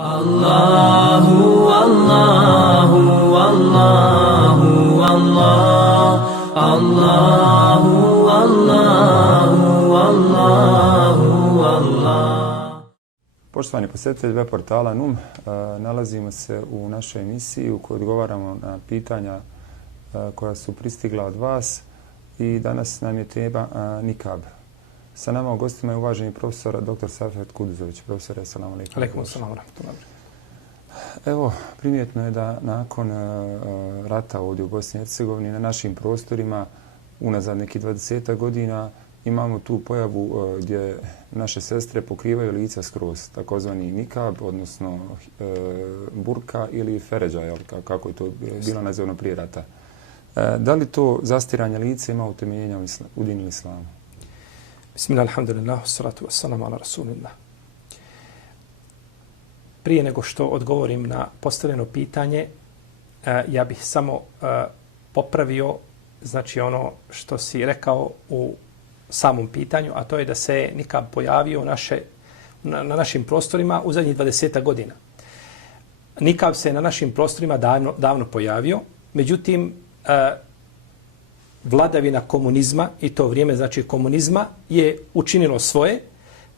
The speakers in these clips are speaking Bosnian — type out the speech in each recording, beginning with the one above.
Allahu, Allahu, Allahu, Allah, Allahu, Allahu, Allahu, Allah. Poštovani posjetitelji web portala NUM, nalazimo se u našoj emisiji u kojoj odgovaramo na pitanja koja su pristigla od vas i danas nam je tema nikab. Sa nama u gostima je uvaženi profesor dr. Safet Kuduzović. Profesore, assalamu alaikum. Alaikum assalamu rahmatullahi. Evo, primjetno je da nakon rata ovdje u Bosni i Hercegovini na našim prostorima unazad nekih 20 godina imamo tu pojavu gdje naše sestre pokrivaju lica skroz, takozvani nikab, odnosno burka ili feređa, kako je to bilo nazivano prije rata. Da li to zastiranje lica ima utemeljenja u dinu islamu? Bismillah, alhamdulillah, salatu wassalamu ala rasulillah. Prije nego što odgovorim na postavljeno pitanje, ja bih samo popravio znači ono što si rekao u samom pitanju, a to je da se nikab pojavio na našim prostorima u zadnjih 20 godina. Nikab se na našim prostorima davno pojavio, međutim, vladavina komunizma i to vrijeme znači komunizma je učinilo svoje,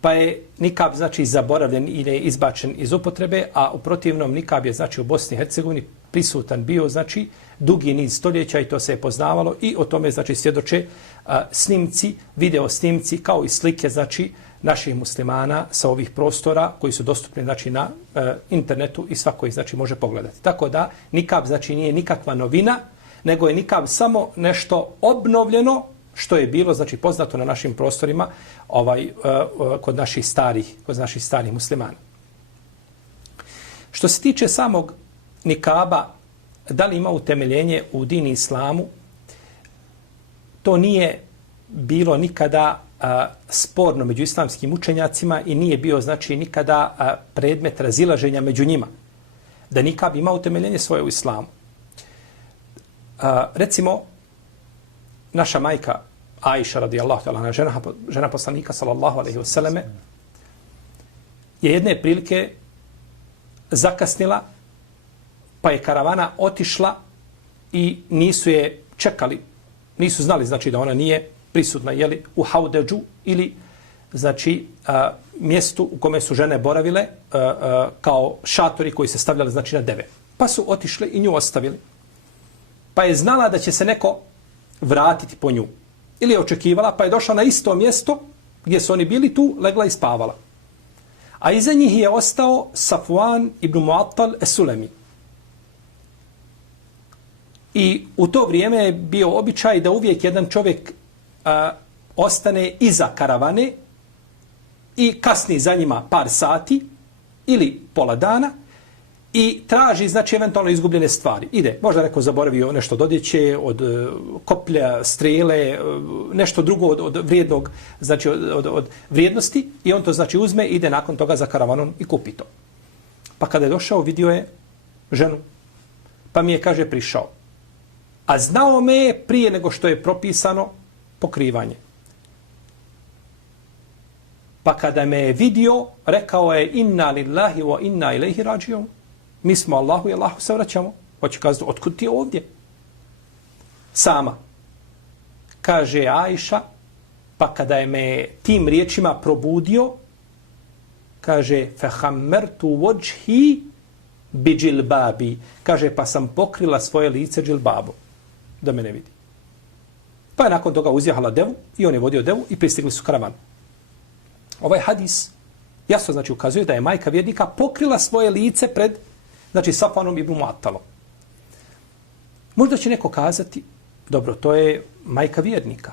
pa je nikab znači zaboravljen i ne izbačen iz upotrebe, a u protivnom nikab je znači u Bosni i Hercegovini prisutan bio znači dugi niz stoljeća i to se je poznavalo i o tome znači svjedoče snimci, video snimci kao i slike znači naših muslimana sa ovih prostora koji su dostupni znači na internetu i svako ih znači može pogledati. Tako da nikab znači nije nikakva novina, nego je nikab samo nešto obnovljeno što je bilo znači poznato na našim prostorima kod naših starih muslimana. Što se tiče samog nikaba, da li ima utemeljenje u dini islamu, to nije bilo nikada sporno među islamskim učenjacima i nije bio znači nikada predmet razilaženja među njima. Da nikab ima utemeljenje svoje u islamu. Recimo, naša majka Aisha radijallahu ta'ala, žena poslanika sallallahu alaihi wasallame, je jedne prilike zakasnila, pa je karavana otišla i nisu je čekali, nisu znali znači da ona nije prisutna u haudeđu ili znači mjestu u kome su žene boravile kao šatori koji se stavljali znači na deve. Pa su otišli i nju ostavili. Pa je znala da će se neko vratiti po nju. Ili je očekivala, pa je došla na isto mjesto gdje su oni bili tu, legla i spavala. A iza njih je ostao Safwan ibn Mu'attal es-Sulemi. I u to vrijeme je bio običaj da uvijek jedan čovjek ostane iza karavane i kasni za njima par sati ili pola dana i traži, znači, eventualno izgubljene stvari. Ide, možda neko zaboravio nešto od odjeće, od koplja, strele, nešto drugo od vrijednog, znači od vrijednosti i on to, znači, uzme i ide nakon toga za karavanom i kupi to. Pa kada je došao, vidio je ženu. Pa mi je, kaže, prišao. A znao me je prije nego što je propisano pokrivanje. Pa kada me je vidio, rekao je inna lillahi wa inna ilaihi rađiun. Mi smo Allahu i Allahu se vraćamo. Hoće kazati, otkud ti je ovdje? Sama. Kaže Ajša, pa kada je me tim riječima probudio, kaže, fehammertu vođhi bi džilbabi. Kaže, pa sam pokrila svoje lice džilbabom, da me ne vidi. Pa je nakon toga uzjahala devu i on je vodio devu i pristigli su karavan. Ovaj hadis jasno znači ukazuje da je majka vjernika pokrila svoje lice pred znači Safwanom ibn Mu'attalom. Možda će neko kazati, dobro, to je majka vjernika.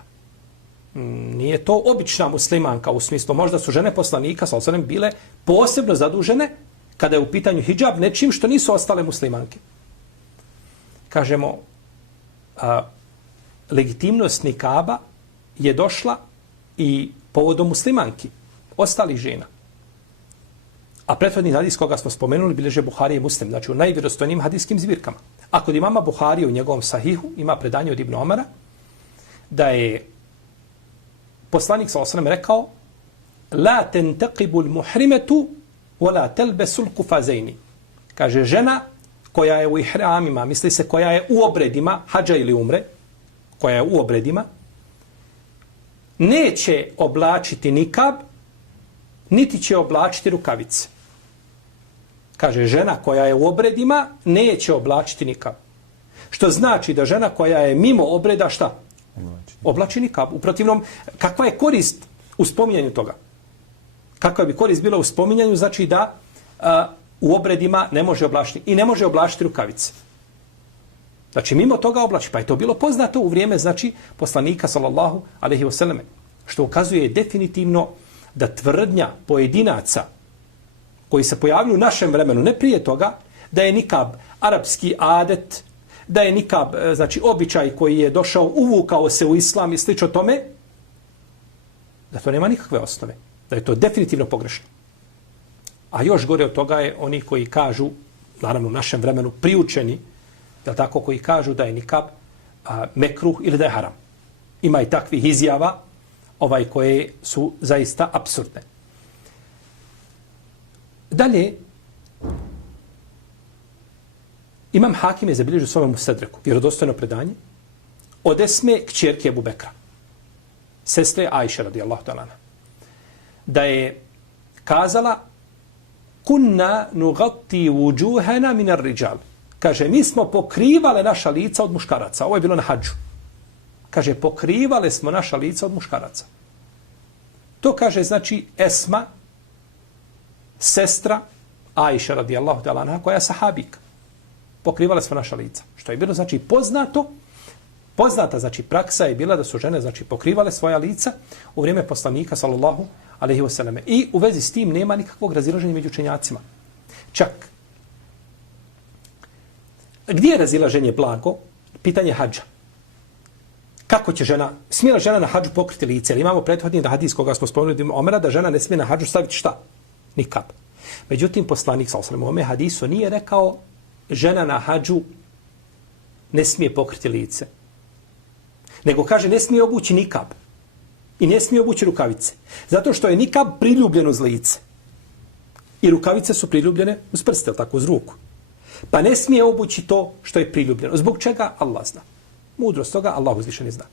Nije to obična muslimanka u smislu, možda su žene poslanika sallallahu alejhi ve sellem bile posebno zadužene kada je u pitanju hidžab nečim što nisu ostale muslimanke. Kažemo, legitimnost nikaba je došla i povodom muslimanki, ostalih žena. A prethodni hadis koga smo spomenuli bilježe Buharija i Muslim, znači u najvjerostojnijim hadijskim zbirkama. A kod imama Buharija u njegovom sahihu ima predanje od Ibn Omara da je poslanik sallallahu alejhi ve sellem rekao la tentaqibul muhrimetu وَلَا تَلْبَسُ الْقُفَزَيْنِ. Kaže, žena koja je u ihramima, misli se koja je u obredima, hađa ili umre, koja je u obredima, neće oblačiti nikab, niti će oblačiti rukavice. Kaže, žena koja je u obredima neće oblačiti nikab. Što znači da žena koja je mimo obreda šta? Oblači nikab. U protivnom, kakva je korist u spominjanju toga? Kakva bi korist bila u spominjanju? Znači da u obredima ne može oblačiti i ne može oblačiti rukavice. Znači, mimo toga oblači. Pa je to bilo poznato u vrijeme, znači, poslanika, sallallahu alejhi ve selleme, što ukazuje definitivno da tvrdnja pojedinaca koji se pojavljuju u našem vremenu, ne prije toga, da je nikab arapski adet, da je nikab, znači, običaj koji je došao, uvukao se u islam i slično tome, da to nema nikakve osnove. Da je to definitivno pogrešno. A još gore od toga je oni koji kažu, naravno u našem vremenu priučeni, da tako, koji kažu da je nikab mekruh ili da je haram. Ima i takvih izjava koje su zaista apsurdne. Dalje, Imam Hakim je zabilježio u svome Mustadreku, vjerodostojno predanje, od Esme kćerke Ebu Bekra, sestre Ajše radijallahu ta'ala, da je kazala kunna nugatti wujuhana min ar-rijal. Kaže, mi smo pokrivale naša lica od muškaraca. Ovo je bilo na hadžu. Kaže, pokrivale smo naša lica od muškaraca. To kaže, znači, Esma, sestra Ajše radijallahu ta'ala anha, koja je sahabika. Pokrivale smo naša lica. Što je bilo, znači, poznata, znači, praksa je bila da su žene, znači, pokrivale svoja lica u vrijeme poslanika, sallallahu alejhi ve selleme. I u vezi s tim nema nikakvog razilaženja među učenjacima. Čak, gdje je razilaženje blago? Pitanje hadža. Kako će žena, smije li žena na hadžu pokriti lice? Jer imamo prethodni hadis koga smo spomenuli od Omera da žena ne smije na hadžu staviti šta? Nikab. Međutim, poslanik sallallahu alejhi ve sellem u hadisu nije rekao žena na hadžu ne smije pokriti lice. Nego kaže ne smije obući nikab. I ne smije obući rukavice. Zato što je nikab priljubljen uz lice. I rukavice su priljubljene uz prste, tako, uz ruku. Pa ne smije obući to što je priljubljeno. Zbog čega? Allah zna. Mudrost toga Allah uzvišeni zna.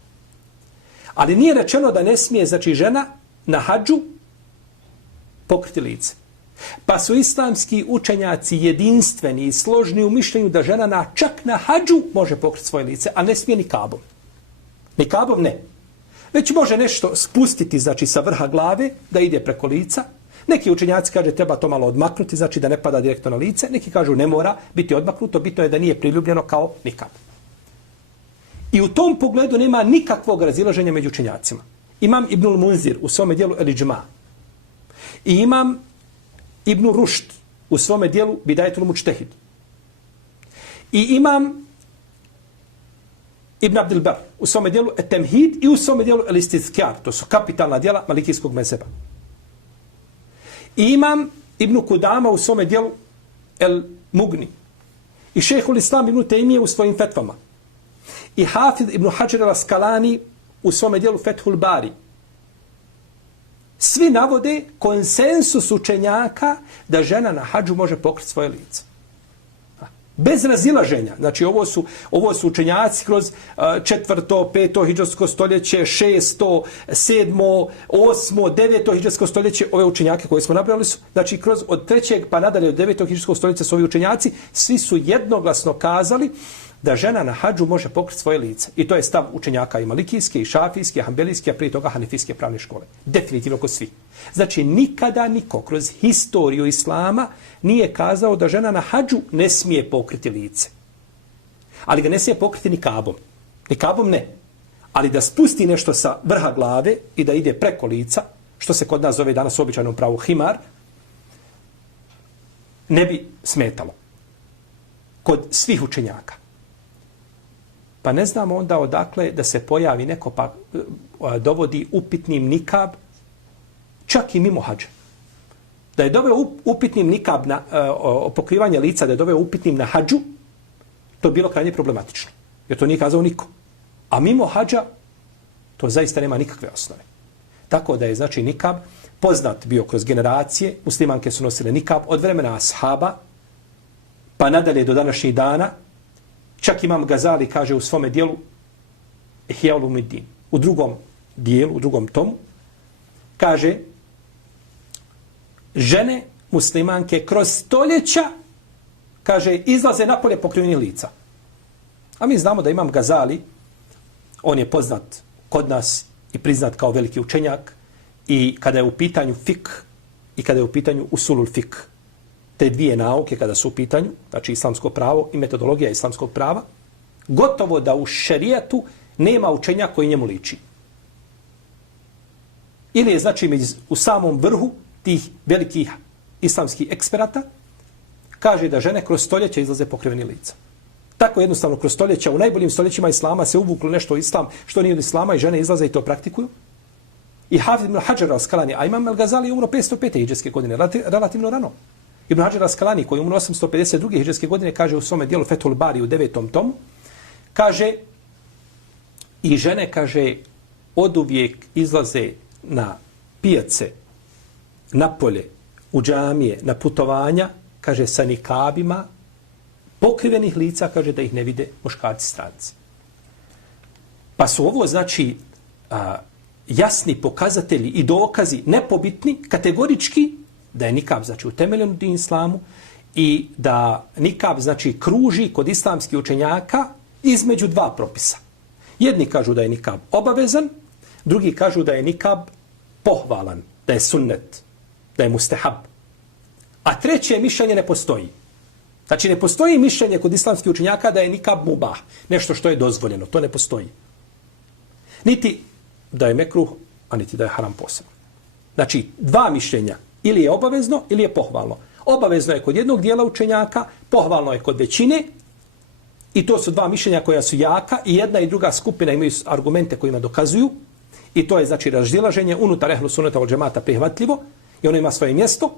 Ali nije rečeno da ne smije, znači, žena na hadžu pokriti lice. Pa su islamski učenjaci jedinstveni i složni u mišljenju da žena čak na hadžu može pokriti svoje lice, a ne smije nikabom. Nikabom ne. Već može nešto spustiti, znači, sa vrha glave, da ide preko lica. Neki učenjaci kaže treba to malo odmaknuti, znači da ne pada direktno na lice. Neki kažu ne mora biti odmaknuto, bitno je da nije priljubljeno kao nikab. I u tom pogledu nema nikakvog razilaženja među učenjacima. Imam Ibnul Munzir u svome dijelu El-Iđma. I imam Ibn Rušd u svome dijelu Bidajetul Mučtehid. I imam Ibn Abdil Bar u svome dijelu Et-Temhid i u svome dijelu El-Istizkjar. To su kapitalna dijela malikijskog mezheba. I imam Ibn Kudama u svome dijelu El-Mugni. I šejhul Islam Ibn Tejmije u svojim fetvama. I Hafid Ibn Hajar al-Askalani u svome dijelu Fethul Bari. Svi navode konsensus učenjaka da žena na hadžu može pokriti svoje lice. Bez razilaženja. Znači, ovo su učenjaci kroz 4., 5. hidžarsko stoljeće, 6., 7., 8., 9. hidžarsko stoljeće. Ove učenjake koje smo napravili su, znači, kroz od 3. pa nadalje od 9. hidžarskog stoljeća su ovi učenjaci, svi su jednoglasno kazali da žena na hadžu može pokriti svoje lice. I to je stav učenjaka i malikijske, i šafijske, i hanbelijske, a prije toga hanefijske pravne škole. Definitivno kod svi. Znači, nikada niko kroz historiju islama nije kazao da žena na hadžu ne smije pokriti lice. Ali ga ne smije pokriti nikabom. Nikabom ne. Ali da spusti nešto sa vrha glave i da ide preko lica, što se kod nas zove danas u običajnom pravu himar, ne bi smetalo. Kod svih učenjaka. Pa ne znamo onda odakle da se pojavi neko pa dovodi upitnim nikab čak i mimo hadža. Da je doveo upitnim nikab na pokrivanje lica, da je doveo upitnim na hadžu, to bilo krajnje problematično. Jer to nije kazao niko. A mimo hadža, to zaista nema nikakve osnove. Tako da je, znači, nikab poznat bio kroz generacije, muslimanke su nosile nikab od vremena ashaba, pa nadalje do današnjih dana. Čak Imam Gazali kaže u svome dijelu Ihya Ulumuddin, u drugom dijelu, u drugom tomu, kaže žene muslimanke kroz stoljeća, kaže, izlaze napolje pokriveni lica. A mi znamo da Imam Gazali, on je poznat kod nas i priznat kao veliki učenjak, i kada je u pitanju fik i kada je u pitanju usulul fik, te dvije nauke kada su u pitanju, znači islamsko pravo i metodologija islamskog prava, gotovo da u šerijatu nema učenja koji njemu liči. Ili je, znači, u samom vrhu tih velikih islamskih eksperata, kaže da žene kroz stoljeća izlaze pokriveni lica. Tako jednostavno kroz stoljeća, u najboljim stoljećima islama se uvuklo nešto u islam što nije od islama i žene izlaze i to praktikuju. I Hafiz ibn Hajar al-Askalani, a Imam al-Gazali je umro 505. hidžretske godine, relativno rano. Ibn Hajar al-Askalani, koji je umro 852. hidžretske godine, kaže u svome dijelu Fethul Bari u 9. tomu, kaže, i žene, kaže, oduvijek izlaze na pijace, na polje, u džamije, na putovanja, kaže, sa nikabima, pokrivenih lica, kaže, da ih ne vide muškarci stranci. Pa su ovo, znači, jasni pokazatelji i dokazi, nepobitni, kategorički, da je nikab, znači, utemeljen u din islamu i da nikab, znači, kruži kod islamskih učenjaka između dva propisa. Jedni kažu da je nikab obavezan, drugi kažu da je nikab pohvalan, da je sunnet, da je mustehab. A treće mišljenje ne postoji. Znači, ne postoji mišljenje kod islamskih učenjaka da je nikab mubah, nešto što je dozvoljeno. To ne postoji. Niti da je mekruh, a niti da je haram posebno. Znači, dva mišljenja. Ili je obavezno, ili je pohvalno. Obavezno je kod jednog dijela učenjaka, pohvalno je kod većine, i to su dva mišljenja koja su jaka, i jedna i druga skupina imaju argumente kojima dokazuju, i to je, znači, razilaženje unutar ehlu sunneta wal džemata prihvatljivo, i ono ima svoje mjesto,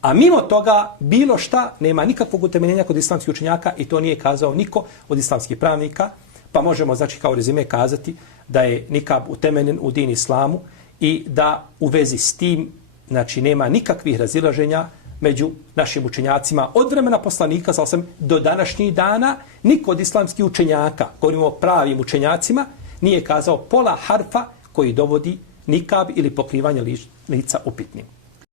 a mimo toga bilo šta nema nikakvog utemeljenja kod islamskih učenjaka, i to nije kazao niko od islamskih pravnika, pa možemo, znači, kao rezime kazati da je nikab utemeljen u din islamu i da u vezi s tim, znači, nema nikakvih razilaženja među našim učenjacima od vremena poslanika, do današnjih dana. Niko od islamskih učenjaka, govorimo o pravim učenjacima, nije kazao pola harfa koji dovodi nikab ili pokrivanje lica upitnim.